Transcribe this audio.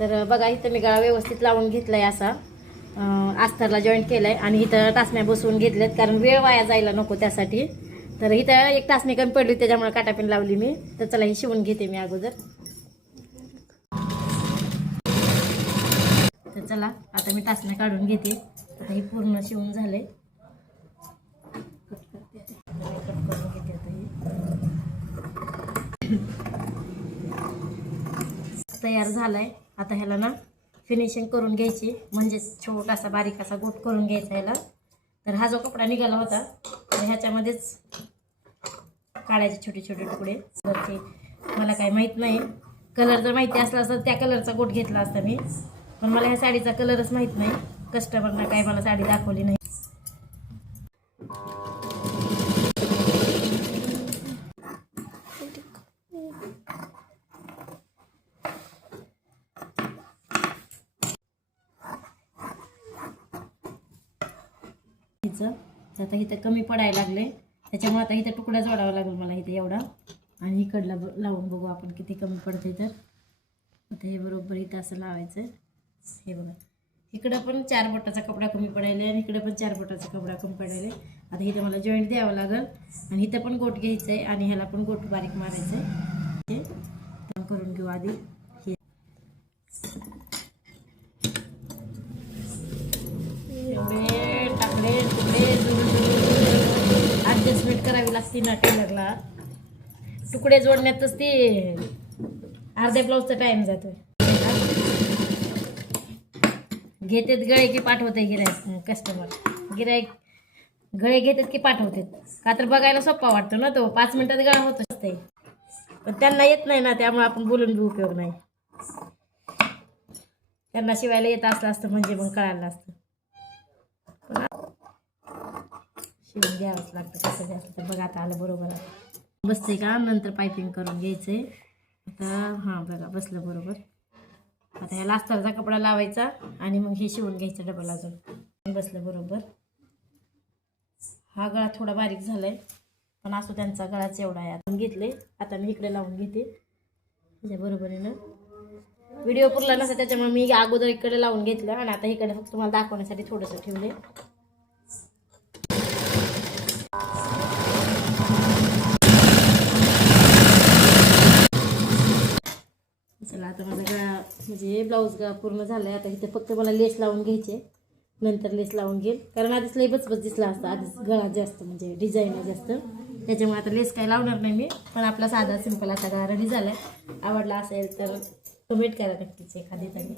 तर बघा इथं मी गळा व्यवस्थित लावून घेतलाय असा, अस्तरला जॉईंट केलाय आणि इथं टाचण्या बसवून घेतल्यात कारण वेळ वाया जायला नको त्यासाठी. तर इथं एक टाचणी कमी पडली त्याच्यामुळे काटापिन लावली मी. तर चला ही शिवून घेते मी अगोदर. तर चला आता मी टाचण्या काढून घेते. आता ही पूर्ण शिवून झाले. तयार झालाय. आता ह्याला ना फिनिशिंग करून घ्यायची, म्हणजे छोटासा बारीक असा गोट करून घ्यायचा ह्याला. तर हा जो कपडा निघाला होता तर ह्याच्यामध्येच काढायचे छोटे छोटे तुकडे. तर ते मला काय माहीत नाही, कलर जर माहिती असला तर त्या कलरचा गोट घेतला असता मी, पण मला ह्या साडीचा कलरच माहीत नाही. कस्टमरना काय मला साडी दाखवली नाही. आता इथं कमी पडायला लागले त्याच्यामुळे आता इथं तुकडा जोडावा लागेल मला इथे एवढा. आणि इकडला लावून बघू आपण किती कमी पडते. तर आता हे बरोबर इथं असं लावायचं. हे बघा इकडं पण 4 बोटाचा कपडा कमी पडायला आणि इकडं पण 4 बोटाचा कपडा कमी पडायला. आता इथं मला जॉईंट द्यावं लागेल आणि इथं पण गोट घ्यायचं आहे आणि ह्याला पण गोट बारीक मारायचं आहे. हे करून घेऊ आधी. एवढे टाकले तुकडे ॲडजस्टमेंट करावी लागते ना टेलरला. तुकडे जोडण्यातच ते अर्ध्या ब्लाऊजचा टाइम जातोय. घेतात गळे की पाठवते गिराईक. कस्टमर गिराईक गळे घेतात की पाठवतात. का तर बघायला सोपा वाटतो ना तो, 5 मिनिटात गळा होत असते. पण त्यांना येत नाही ना, त्यामुळे आपण बोलून बी उपयोग नाही. त्यांना शिवायला येत असतं म्हणजे मग कळायला असतं. शिवून द्यावंच लागतं कसं जास्त. तर बघा आता आलं बरोबर बसते का. नंतर पायपिंग करून घ्यायचंय. आता हां बघा बसलं बरोबर. आता ह्याला अस्तरचा कपडा लावायचा आणि मग हे शिवून घ्यायचं डबल अजून. बसलं बरोबर. हा गळा थोडा बारीक झालाय पण असो त्यांचा गळाच एवढा आहे. आपण घेतले. आता मी इकडे लावून घेते त्याच्या बरोबरीनं. व्हिडिओ पुरला नसता त्याच्यामुळे मी अगोदर इकडे लावून घेतलं आणि आता इकडे फक्त तुम्हाला दाखवण्यासाठी थोडंसं ठेवले. चला आता माझा गळा म्हणजे ब्लाऊज पूर्ण झालाय. आता इथे फक्त मला लेस लावून घ्यायचे, नंतर लेस लावून घेईल कारण आधीच लई बचबच दिसला असता. आधीच गळा जास्त म्हणजे डिझाईन आहे जास्त, त्याच्यामुळे आता लेस काय लावणार नाही मी. पण आपला साधा सिंपल असा गळा रेडी झालाय. आवडला असेल तर कमेंट करा नक्कीच एखादी तरी.